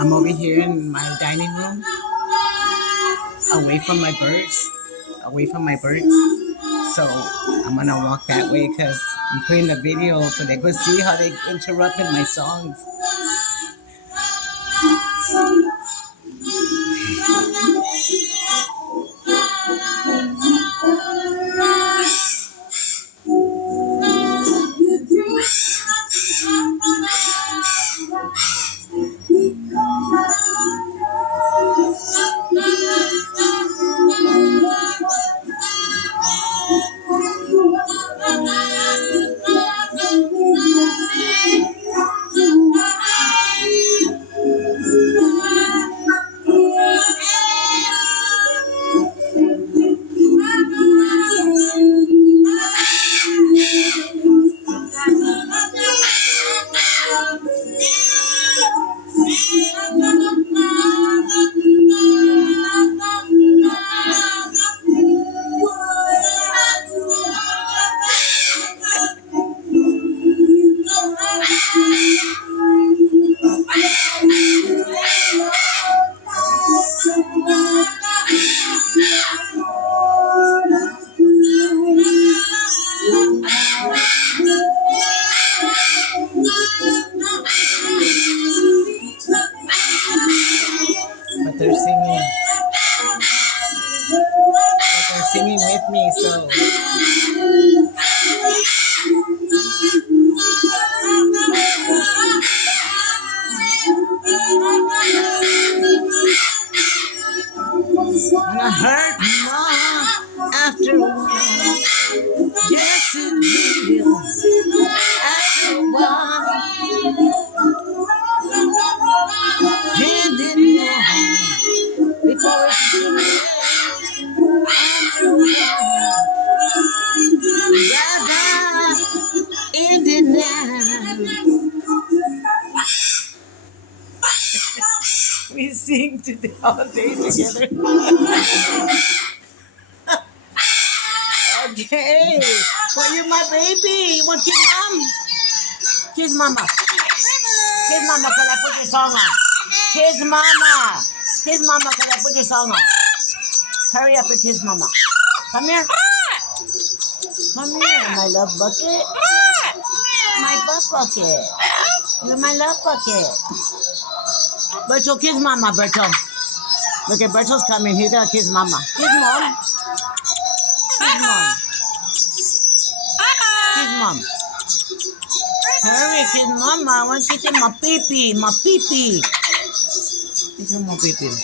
I'm over here in my dining room, away from my birds, away from my birds. So I'm gonna walk that way because I'm putting the video so they could see how they interrupted my songs. But they're singing with me, so. Gonna hurt more after a while. Yes, it will. After a while. And it more before it's too late. After a while. Rather end it now. We sing today all day together. Okay. Well, you're my baby. You want to kiss mom? Kiss mama. Kiss mama because I put your song on. Kiss mama. Kiss mama because I put your song on. Hurry up and kiss mama. Come here. Come here, my love bucket. My butt bucket. You're my love bucket. Berto, kiss mama, Berto. Look at Berto's coming. He's gonna kiss mama. Kiss mom. Kiss mom. Kiss mom. Hurry, kiss mama. I want to kiss my pee-pee. My pee-pee. Kiss my pee-pee.